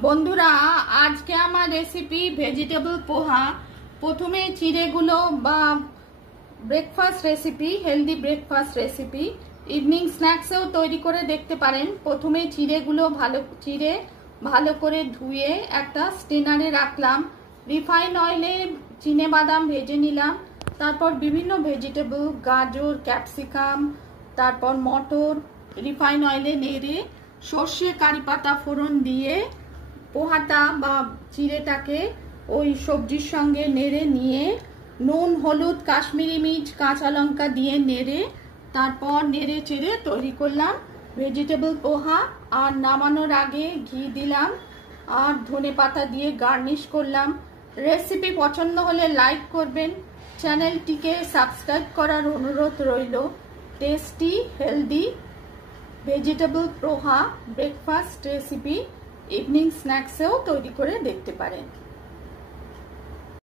বন্ধুরা, আজকে আমার রেসিপি ভেজিটেবল পোহা। প্রথমে চিড়েগুলো বা breakfast recipe, healthy breakfast recipe, evening স্ন্যাক্সেও তৈরি করে দেখতে পারেন। প্রথমে চিড়েগুলো ভালো করে ধুয়ে একটা স্টেনারে রাখলাম। রিফাইন অয়েলে চিনেবাদাম ভেজে নিলাম। তারপর বিভিন্ন ভেজিটেবল, গাজর, ক্যাপসিকাম, তারপর মটর রিফাইন অয়েলে নেড়ে সর্ষে কারি পাতা ফোড়ন দিয়ে পোহাটা বা চিড়েটাকে ওই সবজির সঙ্গে নেড়ে নিয়ে নুন, হলুদ, কাশ্মীরি মির্চ, কাঁচা লঙ্কা দিয়ে নেড়ে তারপর নেড়ে চেড়ে তৈরি করলাম ভেজিটেবল পোহা। আর নামানোর আগে ঘি দিলাম আর ধনে পাতা দিয়ে গার্নিশ করলাম। রেসিপি পছন্দ হলে লাইক করবেন, চ্যানেলটিকে সাবস্ক্রাইব করার অনুরোধ রইল। টেস্টি হেলদি ভেজিটেবল পোহা ব্রেকফাস্ট রেসিপি ইভিনিং স্ন্যাক্সেও তৈরি করে দেখতে পারেন।